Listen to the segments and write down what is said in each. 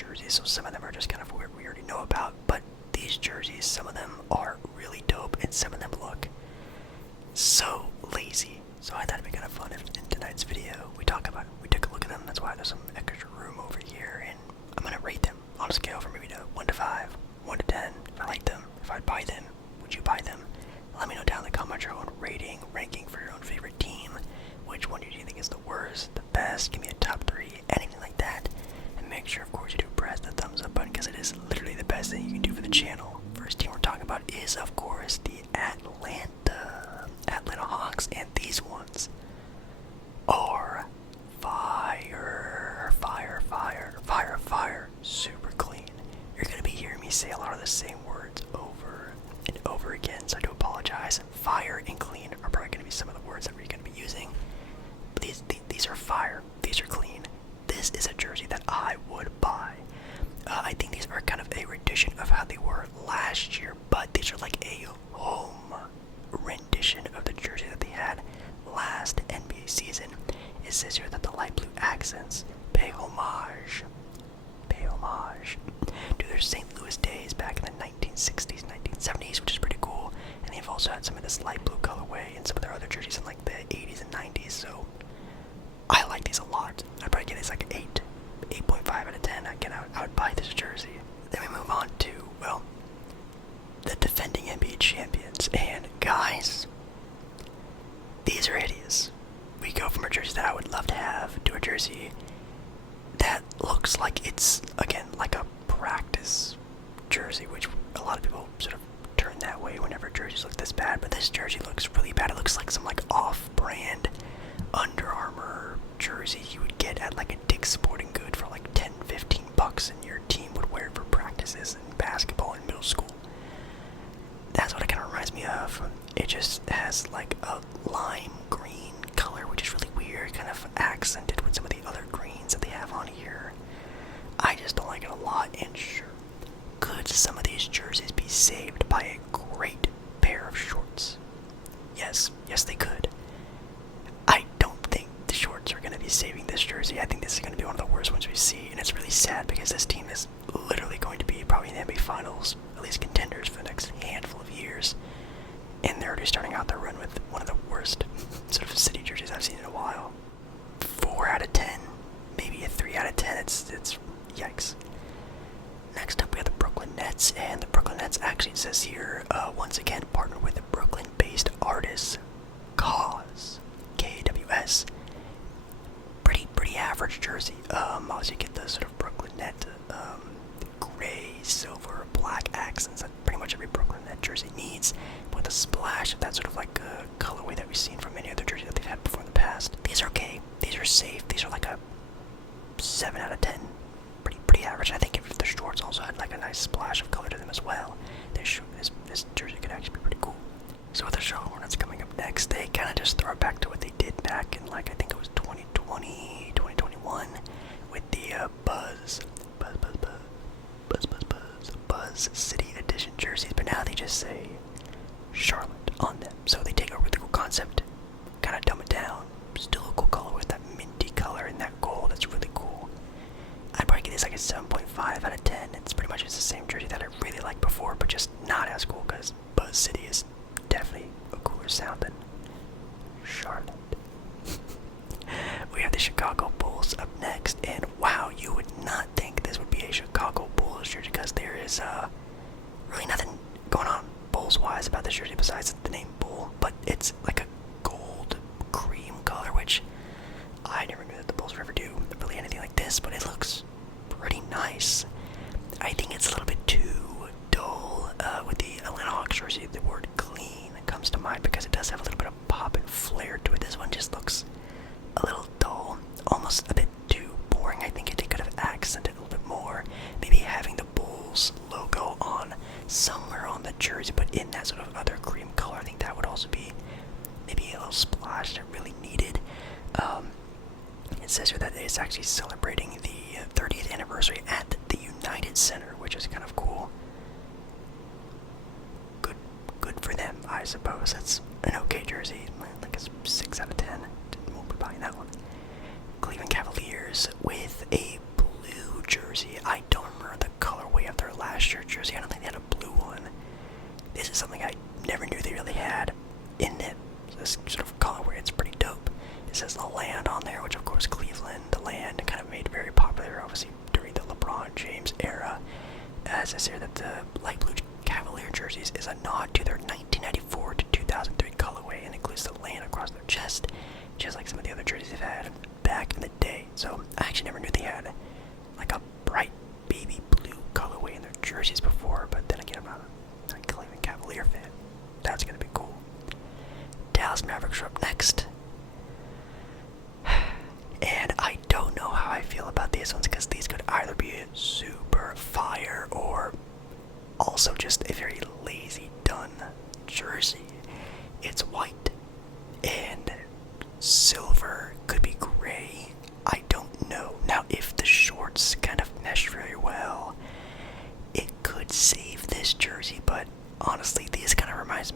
jerseys, so some of them are just kind of what we already know about, but these jerseys, some of them are really dope, and some of them look so lazy. So I thought it'd be kind of fun if in tonight's video we took a look at them. That's why there's some extra room over here, and I'm gonna rate them on a scale from maybe to 1 to 5, 1 to 10. If I like them, if I'd buy them, would you buy them? Let me know down in the comments your own ranking for your own favorite team. Which one do you think is the worst, the best? Give me a top 3, anything like that. And make sure, of course, you do press the thumbs up button because it is literally the best thing you can do for the channel. First team we're talking about is, of course, the Atlanta Hawks, and these ones are fire, super clean. You're gonna be hearing me say a lot of the same words over and over again, so I do apologize. Fire and clean are probably gonna be some of the words that we're gonna be using. But these are fire. These are clean. This is a jersey that I would buy. I think these are kind of a rendition of how they were last year, but these are like a home rendition of the jersey that they had last NBA season. It says here that the light blue accents pay homage to their St. Louis days back in the 1960s, 1970s, which is pretty cool. And they've also had some of this light blue colorway in some of their other jerseys in like the 80s and 90s, so I like these a lot. I'd probably get these like an 8.5 out of 10. Again, I would buy this jersey. Then we move on to, well, the defending NBA champions. And guys, these are hideous. We go from a jersey that I would love to have to a jersey that looks like it's, again, like a practice jersey, which a lot of people sort of turn that way whenever jerseys look this bad, but this jersey looks really bad. It looks like some like off-brand Under Armour jersey you would get at like a Dick's Sporting Good for like 10-15 bucks, and your team would wear it for practices in basketball in middle school. That's what it kind of reminds me of. It just has like a lime green color, which is really weird, kind of accented with some of the other greens that they have on here. I just don't like it a lot, and sure, could some of these jerseys be saved by a great pair of shorts? Yes, they could. I don't think the shorts are going to be saving this jersey. I think this is going to be one of the worst ones we see, and it's really sad because this team is literally going to be probably in the NBA Finals, at least contenders for the next handful of years, and they're already starting out their run with one of the worst sort of city jerseys I've seen in a while. 4 out of 10, maybe a 3 out of 10. It's yikes. Next up, we have the Brooklyn Nets, and the Brooklyn Nets actually, it says here, once again partnered with the Brooklyn-based artist KWS. Pretty average jersey. Also you get the sort of Brooklyn Net gray, silver, black accents that pretty much every Brooklyn Net jersey needs, with a splash of that sort of like colorway that we've seen from many other jerseys that they've had before in the past. These are okay. These are safe. These are like a 7 out of 10. Pretty average. And I think if the shorts also had like a nice splash of color to them as well, this jersey could actually be pretty cool. So with the Charlotte Hornets coming up next, they kind of just throw it back to what they did back in like, I think it was 2020, 2021 with the Buzz City Edition jerseys, but now they just say Charlotte on them. So they take a really cool concept, kind of dumb it down, still a cool color with that minty color and that gold. It's really cool. I'd probably give this like a 7.5 out of 10. It's pretty much just the same jersey that I really liked before, but just not as cool because Buzz City is definitely a cooler sound than Charlotte. We have the Chicago Bulls up next, and wow, you would not think this would be a Chicago Bulls jersey because there is really nothing going on Bulls-wise about this jersey besides the name Bull, but it's like a gold cream color, which I never knew that the Bulls would ever do really anything like this, but it looks pretty nice. I think it's a little bit too dull with the Atlanta Hawks jersey. The word clean comes to mind because it does have a little bit of pop and flair to it. This one just looks a little dull, almost a bit too boring. I think they could have accented a little bit more, maybe having the Bulls logo on somewhere on the jersey, but in that sort of other cream color. I think that would also be maybe a little splash that really needed. It says here that it's actually celebrating the 30th anniversary at the United Center, which is kind of cool. Good for them, I suppose. That's an okay jersey, like a 6 out of 10. Won't buying that one. Cleveland Cavaliers with a blue jersey. I don't last year's jersey. I don't think they had a blue one. This is something I never knew they really had in it. This sort of colorway, it's pretty dope. It says the land on there, which of course Cleveland, the land, kind of made very popular, obviously, during the LeBron James era. It says here that the light blue Cavalier jerseys is a nod to their 1994 to 2003 colorway and includes the land across their chest, just like some of the other jerseys they've had back in the day. So I actually never knew they had like a bright baby blue colorway in their jerseys before, but then again, I'm not a Cleveland Cavalier fan. That's going to be cool. Dallas Mavericks are up next. And I don't know how I feel about these ones because these could either be super fire or also just a very lazy done jersey. It's white and silver, could be gray. I don't know. Now, if the shorts kind of mesh very well, it could save this jersey, but honestly, these kind of remind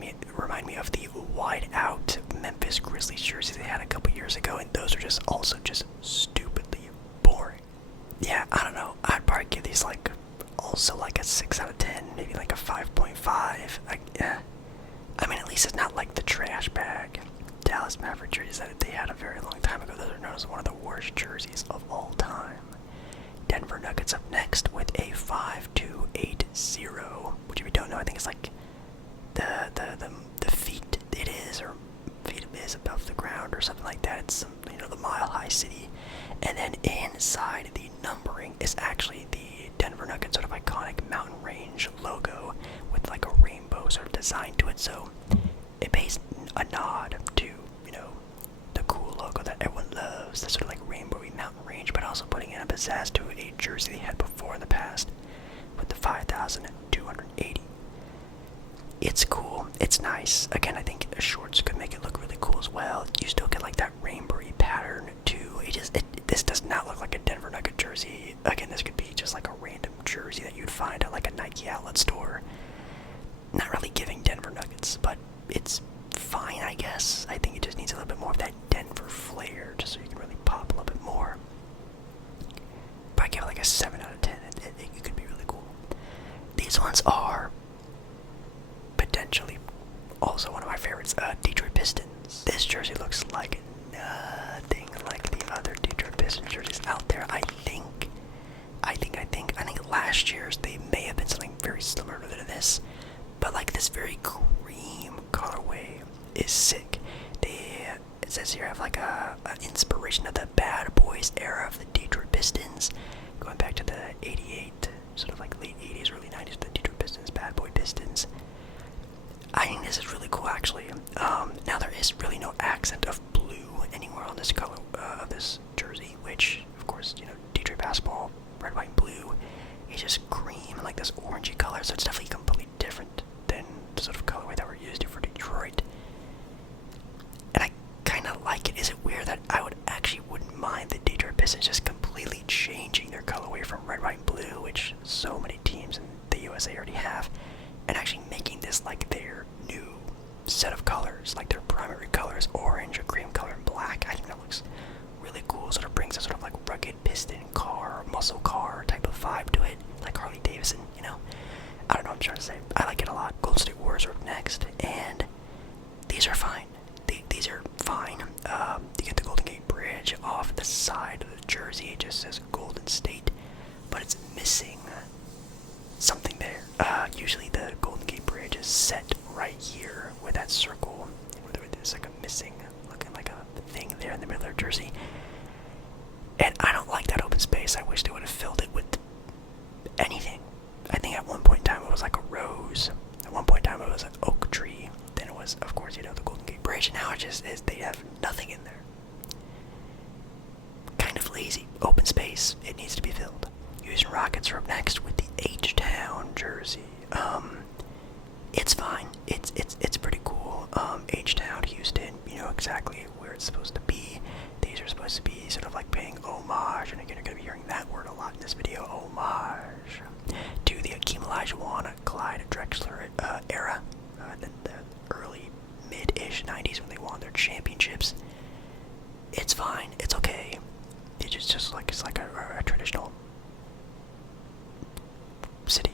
me of the wide out Memphis Grizzlies jerseys they had a couple years ago, and those are just also just stupidly boring. Yeah, I don't know. I'd probably give these like also like a 6 out of 10, maybe like a 5.5. I mean, at least it's not like the trash bag Dallas Mavericks jerseys that they had a very long time ago. Those are known as one of the worst jerseys of all time. Denver Nuggets up next with a 5-2-8-0, which if you don't know, I think it's like the feet it is, or feet it is above the ground or something like that. It's the Mile High City, and then inside the numbering is actually the Denver Nuggets sort of iconic mountain range logo with like a rainbow sort of design to it. So it pays a nod to the cool logo that everyone loves, the sort of like rainbowy mountain range, but also putting in a pizzazz to a jersey they had before in the past with the 5,280. It's cool. It's nice. Again, I think the shorts could make it look really cool as well. You still get like that rainbowy pattern too. This does not look like a Denver Nugget jersey. Again, this could be just like a random jersey that you'd find at like a Nike outlet store. Not really giving Denver Nuggets, but it's fine, I guess. I think it just needs a little bit more of that Denver flair, just so you can really pop a little bit more. But I give it like a 7 out of 10. It could be really cool. These ones are potentially also one of my favorites, Detroit Pistons. This jersey looks like nothing like the other Detroit Pistons jerseys out there. I think last year's they may have been something very similar to this, but like this very cream colorway is sick. It says here I have like an inspiration of the Bad Boys era of the Detroit Pistons, going back to the 88, sort of like late 80s, early 90s, the Detroit Pistons, Bad Boy Pistons. I think this is really cool, actually. Now there is really no accent of blue anywhere on this color of this jersey, which, of course, Detroit basketball, red, white, and blue, is just cream and like this orangey color, so it's definitely completely different than the sort of colorway that we're used to for Detroit. And I kind of like it. Is it weird that I wouldn't mind the Detroit Pistons just completely changing their colorway from red, white, and blue, which so many teams in the USA already have, and actually making this like their new set of colors, like their primary colors, orange, or cream color, and black. I think that looks really cool. Sort of brings a sort of like rugged piston car, muscle car type of vibe to it, like Harley Davidson, I don't know what I'm trying to say. I like it a lot. Golden State Warriors are up next, and these are fine. These are fine. You get the Golden Gate Bridge off the side of the jersey. It just says Golden State, but it's missing something there. Usually the Golden Gate Bridge is set right here with that circle, where there's like a missing, looking like a thing there in the middle of their jersey. And I don't like that open space. I wish they would have filled it with anything. I think at one point in time it was like a rose. At one point in time it was an oak tree. Then it was, of course, the Golden Gate Bridge. And now it just is, they have nothing in there. Kind of lazy. Open space. It needs to be filled. Houston Rockets are up next with the H-Town jersey. It's fine. It's pretty cool. H-Town, Houston, you know exactly where it's supposed to be. These are supposed to be sort of like paying homage, and again, you're going to be hearing that word a lot in this video, homage, to the Akeem Olajuwon, Clyde Drexler era, the early, mid-ish 90s when they won their championships. It's fine. It's okay. It's just like, it's like a traditional city,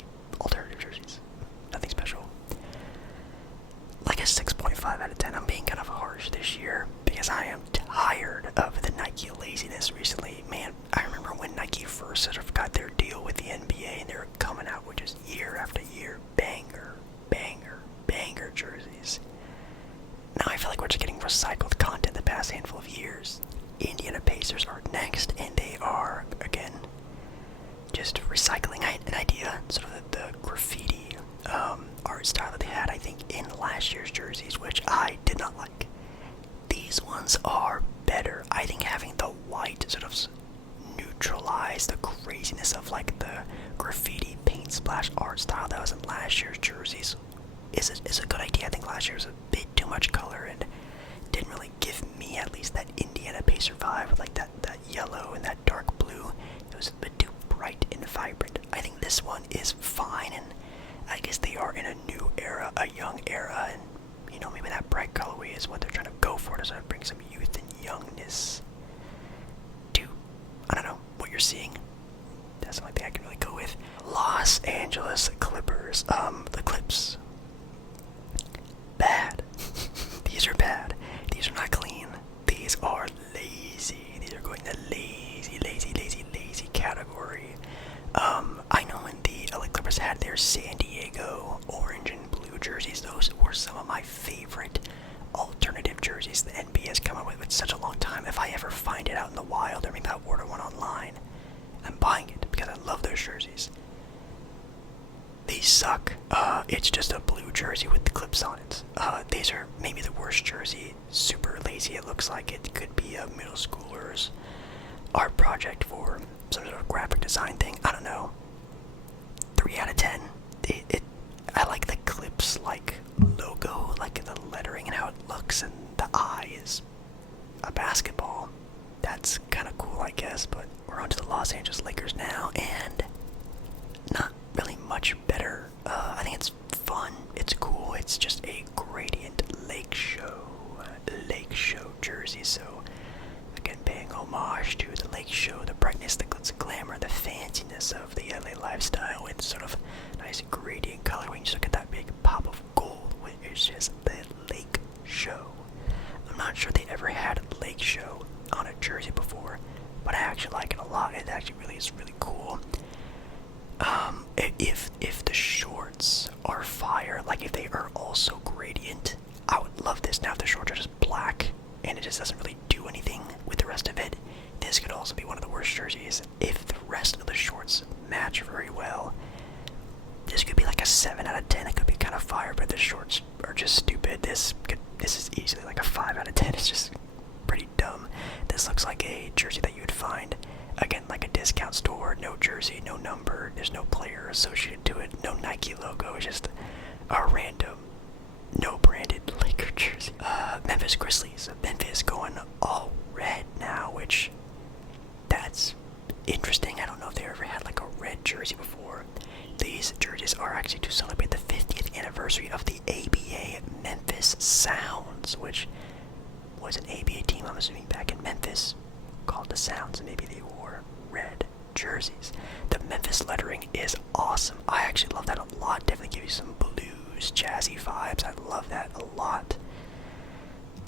just year after year, banger, banger, banger jerseys. Now I feel like we're just getting recycled content the past handful of years. Indiana Pacers are next, and they are, again, just recycling an idea, sort of the graffiti art style that they had, I think, in last year's jerseys, which I did not like. These ones are better. I think having the white sort of neutralize the craziness of like the graffiti paint splash art style that was in last year's jerseys is a good idea. I think last year was a bit too much color and didn't really give me at least that Indiana Pacer vibe with like that yellow and that dark blue. It was a bit too bright and vibrant. I think this one is fine, and I guess they are in a new era, a young era, and you know, maybe that bright colorway is what they're trying to go for to sort of bring some youth and youngness to, I don't know, what you're seeing. That's the only thing I can really go with. Los Angeles Clippers. The Clips. Bad. These are bad. These are not clean. These are lazy. These are going the lazy category. I know when the LA Clippers had their San Diego orange and blue jerseys, those were some of my favorite alternative jerseys the NBA has come up with in such a long time. If I ever find it out in the wild, or maybe I'll order one online, I'm buying it because I love those jerseys. These suck. It's just a blue jersey with the clips on it. These are maybe the worst jersey. Super lazy. It looks like it could be a middle schooler's art project for some sort of graphic design thing. I don't know. 3 out of 10. I like the clips like logo, like the lettering and how it looks, and the eye is a basketball. That's kind of cool, I guess, but we're on to the Los Angeles Lakers now, and not really much better. I think it's fun, it's cool, it's just a gradient lake show jersey, so again, paying homage to the lake show, the brightness, the glitz and glamour, the fanciness of the LA lifestyle with sort of nice gradient color. When you just look at that big pop of gold, which is just the lake show. I'm not sure they ever had a lake show on a jersey before, but I actually like it a lot. It actually really is really cool. If the shorts are fire, like if they are also gradient, I would love this. Now if the shorts are just black and it just doesn't really do anything with the rest of it, this could also be one of the worst jerseys. If the rest of the shorts match very well, this could be like a 7 out of 10. It could be kind of fire, but the shorts are just stupid. This is easily like a 5 out of 10. It's just pretty dumb. This looks like a jersey that you would find, again, like a discount store. No jersey, no number, there's no player associated to it, no Nike logo. It's just a random, no branded Laker jersey. Memphis Grizzlies. Memphis going all red now, which that's interesting. I don't know if they ever had like a red jersey before. These jerseys are actually to celebrate the 50th anniversary of the ABA Memphis Sounds, which was an ABA team, I'm assuming, back in Memphis, called the Sounds, and maybe they wore red jerseys. The Memphis lettering is awesome. I actually love that a lot. Definitely gives you some blues, jazzy vibes. I love that a lot.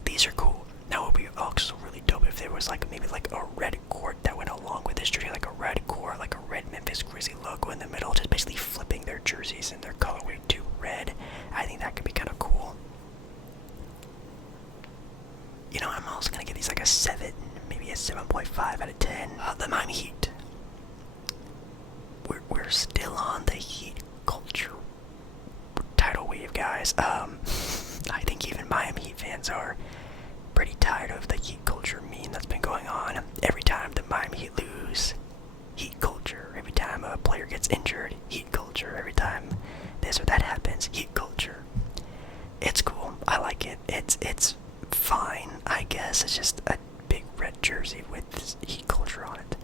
These are cool. Now it would be also really dope if there was like maybe like a red court that went along with this jersey, like a red court, like a red Memphis Grizzly logo in the middle, just basically flipping their jerseys and their colorway to red. I think that could be kind of cool. You know, I'm also gonna give these like a 7, maybe a 7.5 out of 10. The Miami Heat. We're still on the Heat culture tidal wave, guys. I think even Miami Heat fans are pretty tired of the Heat culture meme that's been going on. Every time the Miami Heat lose, Heat culture. Every time a player gets injured, Heat culture. Every time this or that happens, Heat culture. It's cool. I like it. It's fine, I guess. It's just a big red jersey with Heat culture on it.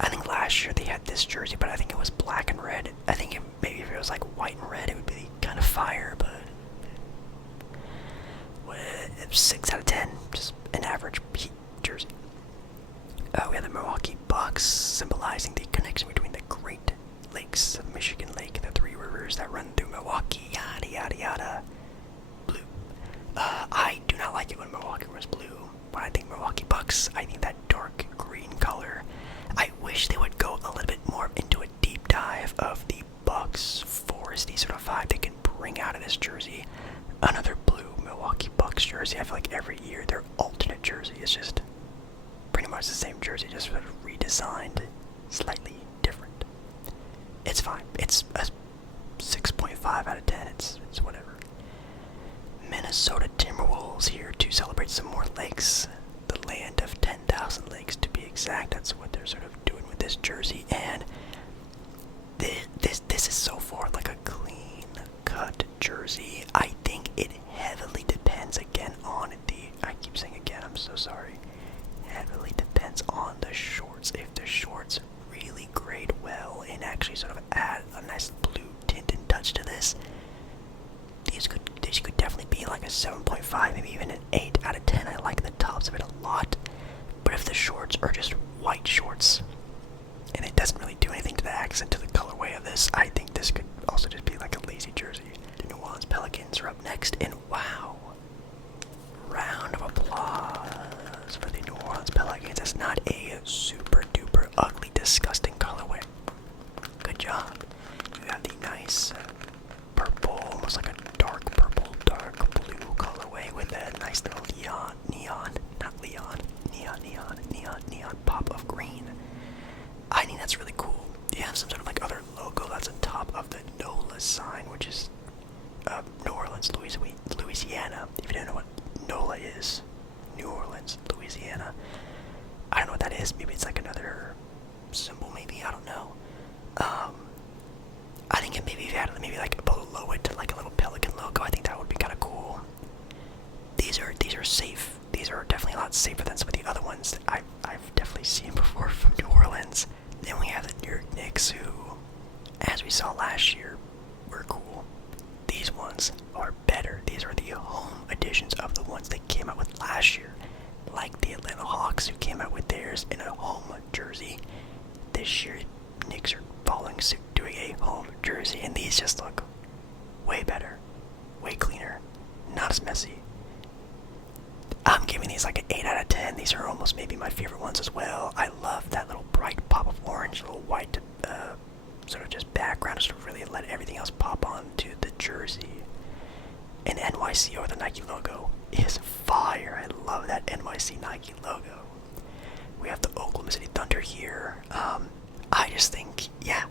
I think last year they had this jersey, but I think it was black and red. I think maybe if it was like white and red, it would be kind of fire, but 6 out of 10, just an average Heat jersey. We have the Milwaukee Bucks, symbolizing the connection between the Great Lakes of Michigan Lake and the 3 rivers that run through Milwaukee, yada yada yada. Blue. I do not like it when Milwaukee wears blue. When I think Milwaukee Bucks, I think that dark green color. I wish they would go a little bit more into a deep dive accent to the colorway of this. I think this could also just be like a lazy jersey. The New Orleans Pelicans are up next, and wow, round of applause for the New Orleans Pelicans. It's not a super duper ugly, disgusting colorway. Good job. You have the nice purple, almost like a dark purple, dark blue colorway with a nice little neon pop of green. I think that's really cool. You have some sort of like other logo that's on top of the NOLA sign, which is New Orleans, Louisiana. If you don't know what NOLA is, New Orleans, Louisiana. I don't know what that is. Maybe it's like another symbol. Maybe I don't know. I think it maybe if you had maybe like below it to like a little pelican logo. I think that would be kind of cool. These are safe. These are definitely a lot safer than some of the other ones that I've definitely seen before from New Orleans. Then we have the New York Knicks, who, as we saw last year, were cool. These ones are better. These are the home editions of the ones they came out with last year. Like the Atlanta Hawks, who came out with theirs in a home jersey. This year, Knicks are following suit, doing a home jersey, and these just look way better, way cleaner, not as messy. I'm giving these like an 8 out of 10. These are almost maybe my favorite ones as well. I love that little bright pop of orange, little white sort of just background to sort of really let everything else pop onto the jersey. And NYC or the Nike logo is fire. I love that NYC Nike logo. We have the Oklahoma City Thunder here. I just think, yeah,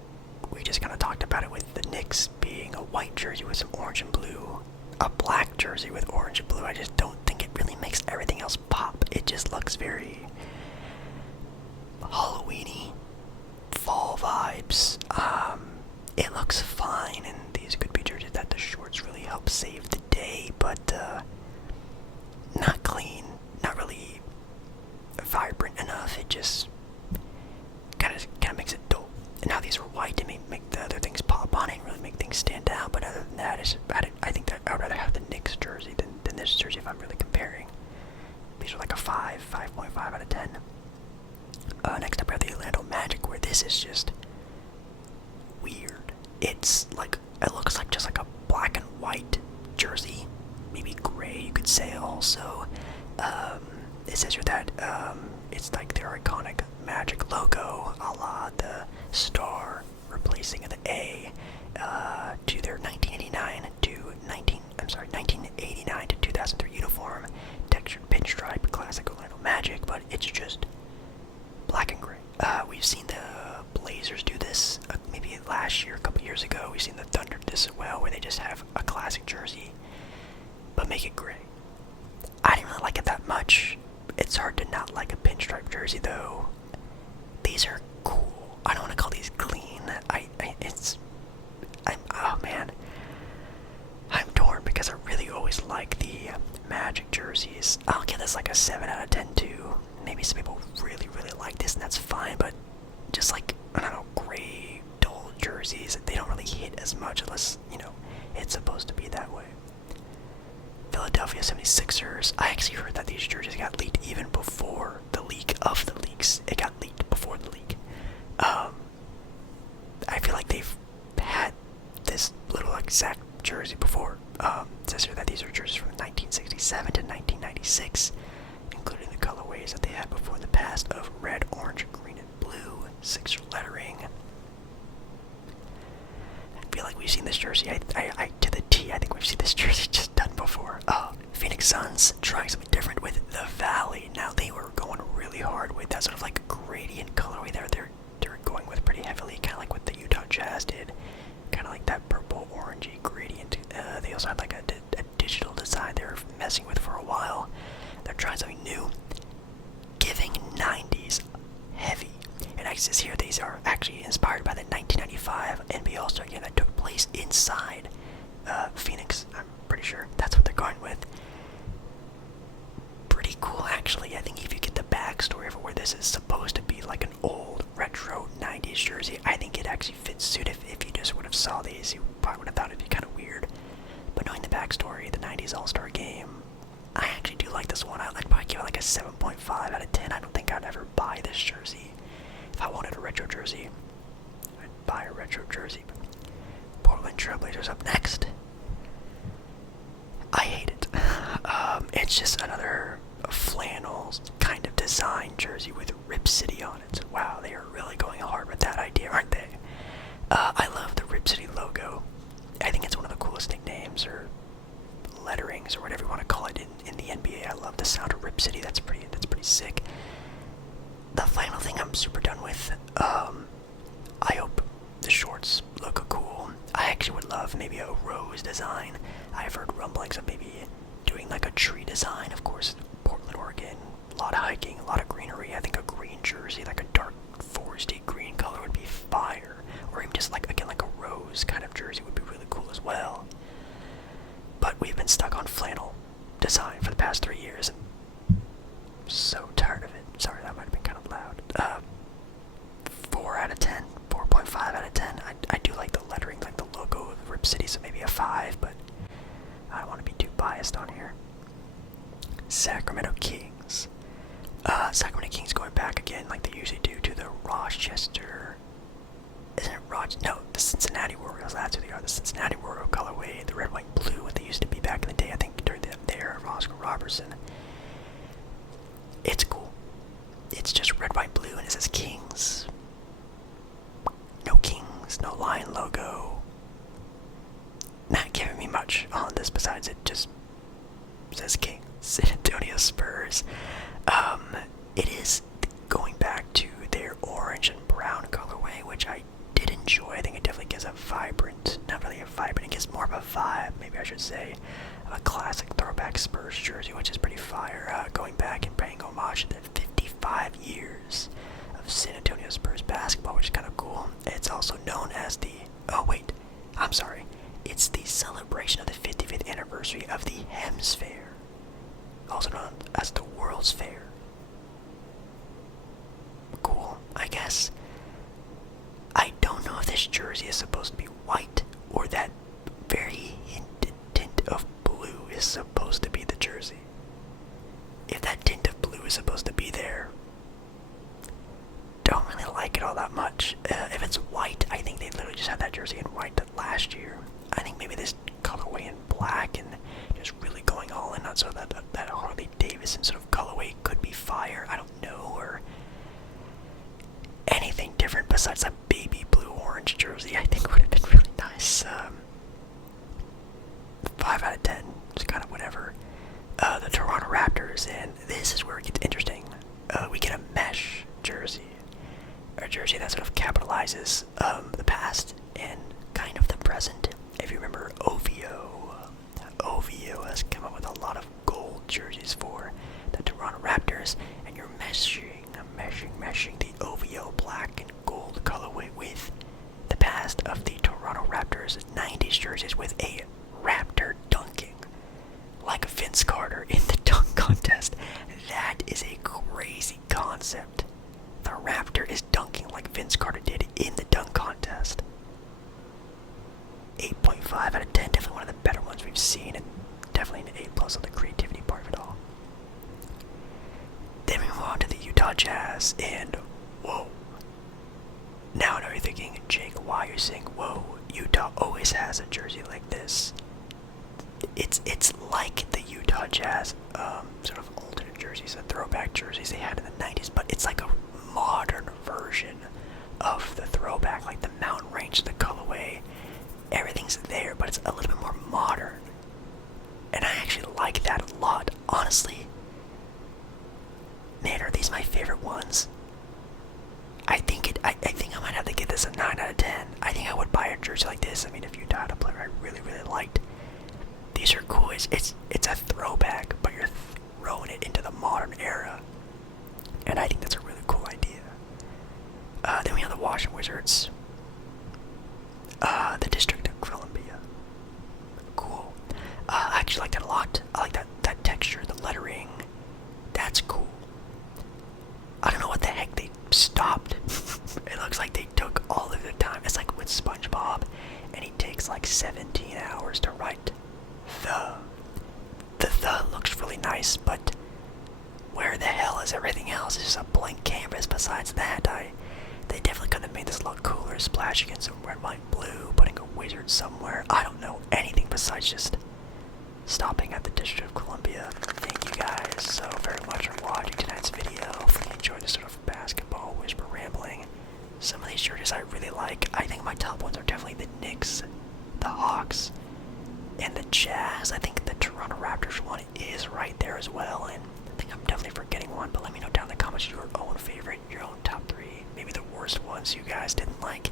we just kind of talked about it with the Knicks being a white jersey with some orange and blue. A black jersey with orange and blue. I just don't think it really makes everything else pop. It just looks very Halloween-y, fall vibes. It looks fine, and these could be jerseys that the shorts really help save the day, but not clean, not really vibrant enough. It just kind of makes it dull. And now these are white to make the other things pop on it and really make things stand out. But other than that, I think that I would rather have the Knicks jersey than this jersey if I'm really comparing. These are like a 5.5 out of 10. Next up we have the Orlando Magic, where this is just weird. It's like, it looks like just like a black and white jersey, maybe gray you could say also. It says here that it's like their iconic Magic logo, a la the star replacing the A, to their 1989 to 2003 uniform, textured pinstripe, classic Orlando Magic, but it's just black and gray. We've seen the Blazers do this maybe last year, a couple years ago. We've seen the Thunder do this as well, where they just have a classic jersey, but make it gray. I didn't really like it that much. It's hard to not like a pinstripe jersey, though. These are cool. I don't want to call these clean. Oh man. I'm torn because I really always like the Magic jerseys. I'll give this like a 7 out of 10 too. Maybe some people really, really like this, and that's fine, but just like, I don't know, gray, dull jerseys, they don't really hit as much unless, it's supposed to be that way. Philadelphia 76ers. I actually heard that these jerseys got leaked even before the leak of the leaks. It got leaked before the leak. I feel like they've had this little exact jersey before. It says here that these are jerseys from 1967 to 1996, including the colorways that they had before in the past of red, orange, green, and blue, Sixer lettering. I feel like we've seen this jersey, to the T. I think we've seen this jersey just done before. Phoenix Suns trying something different with the Valley. Now they were going really hard with that sort of like gradient colorway there. They're going with pretty heavily, kind of like what the Utah Jazz did. Kind of like that purple orangey gradient. They also had like a digital design they were messing with for a while. They're trying something new, giving 90s heavy. And it says here these are actually inspired by the 1995 NBA All-Star game that took place inside Phoenix. I'm pretty sure that's what they're going with. Pretty cool, actually. I think if you get the backstory of where this is supposed to be like an old retro 90s jersey, I think it actually fits suit. If you just would have saw these, you probably would have thought it'd be kind of weird. But knowing the backstory, the 90s All-Star game, I actually do like this one. I'd probably give it like a 7.5 out of 10. I don't think I'd ever buy this jersey. If I wanted a retro jersey, I'd fire retro jersey. Portland Trailblazers up next. I hate it. It's just another flannel kind of design jersey with Rip City on it. Wow, they are really going hard with that idea, aren't they? I love the Rip City logo. I think it's one of the coolest nicknames or letterings or whatever you want to call it in the NBA. I love the sound of Rip City. That's pretty sick. The final thing I'm super done with. I hope the shorts look cool. I actually would love maybe a rose design. I've heard rumblings of maybe doing like a tree design. Of course, Portland, Oregon, a lot of hiking, a lot of greenery. I think a green jersey, like a dark foresty green color would be fire. Or even just like a rose kind of jersey would be really cool as well. But we've been stuck on flannel design for the past 3 years. I'm so tired of it. Sorry, that might have been kind of loud. 4 out of 10, 4.5 out of 10. I do like the lettering, like the logo of Rip City, so maybe a 5, but I don't want to be too biased on here. Sacramento Kings. Sacramento Kings going back again, like they usually do, to the Rochester. Isn't it No, the Cincinnati Royals. That's who they are. The Cincinnati Royal colorway, the red, white, blue, what they used to be back in the day. I think during the era of Oscar Robertson. It's cool. It's just red, white, blue, and it says Kings. No Kings, no Lion logo. Not giving me much on this besides it just says Kings. San Antonio Spurs. It is going back to their orange and brown colorway, which I did enjoy. I think it definitely gives a vibrant, not really a vibrant, it gives more of a vibe, maybe I should say, of a classic throwback Spurs jersey, which is pretty fire. Going back and paying homage to the 55 years of San Antonio Spurs basketball, which is kind of cool. It's also known as it's the celebration of the 55th anniversary of the Hems Fair, also known as the World's Fair. Cool, I guess. I don't know if this jersey is supposed to be white or that very hinted tint of blue is supposed to be the jersey. If that tint of blue is supposed to be there, don't really like it all that much. If it's white, I think they literally just had that jersey in white last year. I think maybe this colorway in black and just really going all in on so that Harley Davidson sort of colorway could be fire. I don't know, or anything different besides a baby blue orange jersey I think would have been really nice. 5 out of 10, just kind of whatever. The Toronto Raptors, and this is where it gets interesting. We get a mesh jersey, a jersey that sort of capitalizes the past and kind of the present. If you remember OVO has come up with a lot of gold jerseys for the Toronto Raptors, and you're meshing the OVO black and gold colorway with the past of the Toronto Raptors 90s jerseys with a Raptor dunking like Vince Carter in the dunk contest. That is a crazy concept. The Raptor is dunking like Vince Carter did in the dunk contest. 8.5 out of 10, definitely one of the better ones we've seen, and definitely an A+ on the creativity part of it all. Then we move on to the Utah Jazz, and whoa. Now I know you're thinking, Jake, why you're saying whoa? Utah always has a jersey like this. It's like the Utah Jazz sort of alternate jerseys, the throwback jerseys they had in the 90s, but it's like a modern version of the throwback, like the mountain range, the colorway, everything's there, but it's a little bit more modern. And I actually like that a lot. Honestly, man, are these my favorite ones? I think I might have to give this a 9 out of 10. I think I would buy a jersey like this. I mean, if Utah had a player I really, really liked. These are cool. It's a throwback, but you're throwing it into the modern era. And I think that's a really cool idea. Then we have the Washington Wizards. The District of Columbia. Cool. I actually like that a lot. I like that texture, the lettering. That's cool. I don't know what the heck they stopped. It looks like they took all of their time. It's like with SpongeBob, and he takes like 17 hours to write the looks really nice, but where the hell is everything else? It's just a blank canvas. Besides that, they definitely could have made this look cooler. splash against some red, white, blue, putting a wizard somewhere. I don't know anything besides just stopping at the District of Columbia. Thank you guys so very much for watching tonight's video. Hopefully you enjoyed this sort of basketball whisper rambling. Some of these jerseys I really like. I think my top ones are definitely the Knicks, the Hawks, and the Jazz. I think the Toronto Raptors one is right there as well, and I think I'm definitely forgetting one, but let me know down in the comments your own favorite, your own top three, maybe the worst ones you guys didn't like.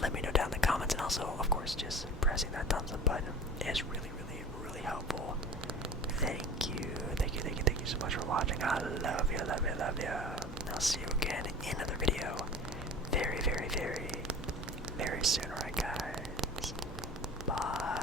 Let me know down in the comments, and also, of course, just pressing that thumbs up button is really, really, really helpful. Thank you so much for watching. I love you, love you, love you. I'll see you again in another video very, very, very, very soon, alright guys? Bye.